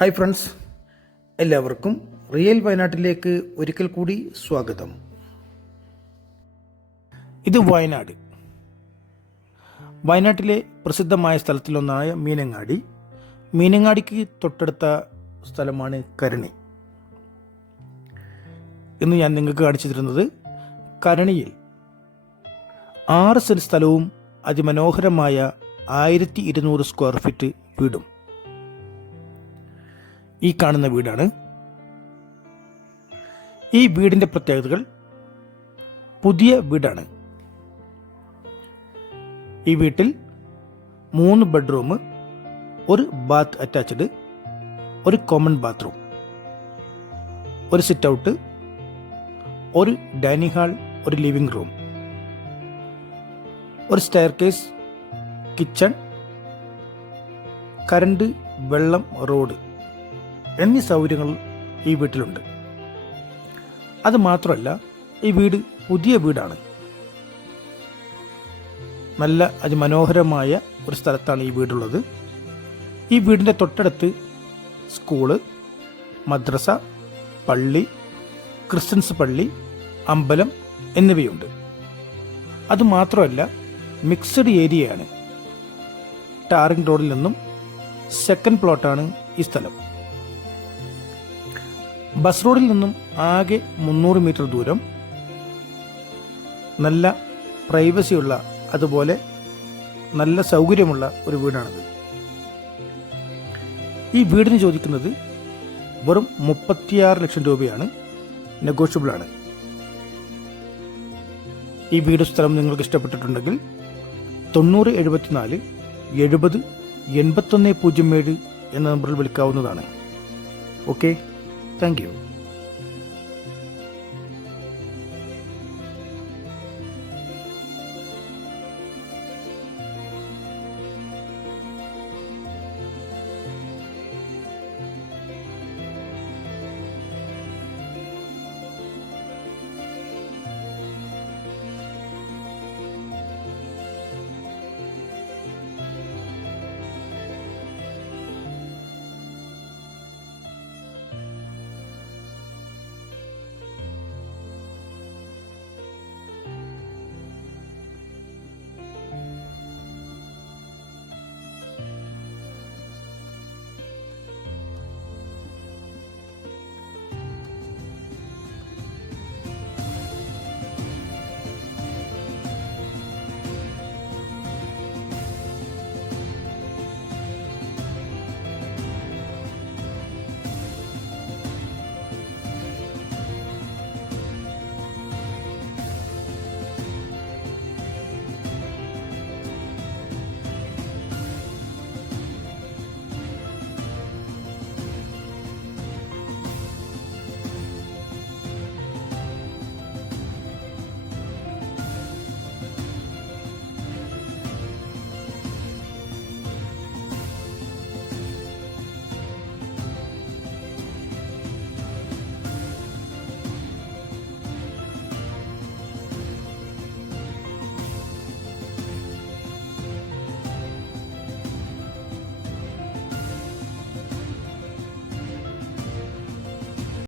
Hi friends, എല്ലാവർക്കും real വയനാട്ടിലേക്ക് ഒരിക്കൽ കൂടി സ്വാഗതം. ഇത് വയനാട്ടിലെ പ്രസിദ്ധമായ സ്ഥലത്തിലൊന്നായ മീനങ്ങാടി. മീനങ്ങാടിക്ക് തൊട്ടടുത്ത സ്ഥലമാണ് കരണി. ഇന്ന് ഞാൻ നിങ്ങൾക്ക് കാണിച്ചു തരുന്നത് കരണിയിൽ 6 സെന്റ് സ്ഥലവും അതിമനോഹരമായ 1200 സ്ക്വയർ ഫീറ്റ് വീടും. ഈ കാണുന്ന വീടാണ്. ഈ വീടിൻ്റെ പ്രത്യേകതകൾ: പുതിയ വീടാണ്. ഈ വീട്ടിൽ 3 ബെഡ്റൂം, ഒരു ബാത്ത് അറ്റാച്ച്ഡ്, ഒരു കോമൺ ബാത്റൂം, ഒരു സിറ്റ് ഔട്ട്, ഒരു ഡൈനിങ് ഹാൾ, ഒരു ലിവിംഗ് റൂം, ഒരു സ്റ്റെയർ കേസ്, കിച്ചൺ, കറണ്ട്, വെള്ളം, റോഡ് എന്നീ സൗകര്യങ്ങൾ ഈ വീട്ടിലുണ്ട്. അത് മാത്രമല്ല, ഈ വീട് പുതിയ വീടാണ്. നല്ല അതിമനോഹരമായ ഒരു സ്ഥലത്താണ് ഈ വീടുള്ളത്. ഈ വീടിൻ്റെ തൊട്ടടുത്ത് സ്കൂള്, മദ്രസ, പള്ളി, ക്രിസ്ത്യൻസ് പള്ളി, അമ്പലം എന്നിവയുണ്ട്. അതുമാത്രമല്ല, മിക്സഡ് ഏരിയയാണ്. ടാറിംഗ് റോഡിൽ നിന്നും സെക്കൻഡ് പ്ലോട്ടാണ് ഈ സ്ഥലം. ബസ് റോഡിൽ നിന്നും ആകെ 300 മീറ്റർ ദൂരം. നല്ല പ്രൈവസിയുള്ള, അതുപോലെ നല്ല സൗകര്യമുള്ള ഒരു വീടാണിത്. ഈ വീടിന് ചോദിക്കുന്നത് വെറും 36 ലക്ഷം രൂപയാണ്. നെഗോഷ്യബിൾ ആണ്. ഈ വീട് സ്ഥലം നിങ്ങൾക്ക് ഇഷ്ടപ്പെട്ടിട്ടുണ്ടെങ്കിൽ 9074 70 8107 എന്ന നമ്പറിൽ വിളിക്കാവുന്നതാണ്. Okay, thank U.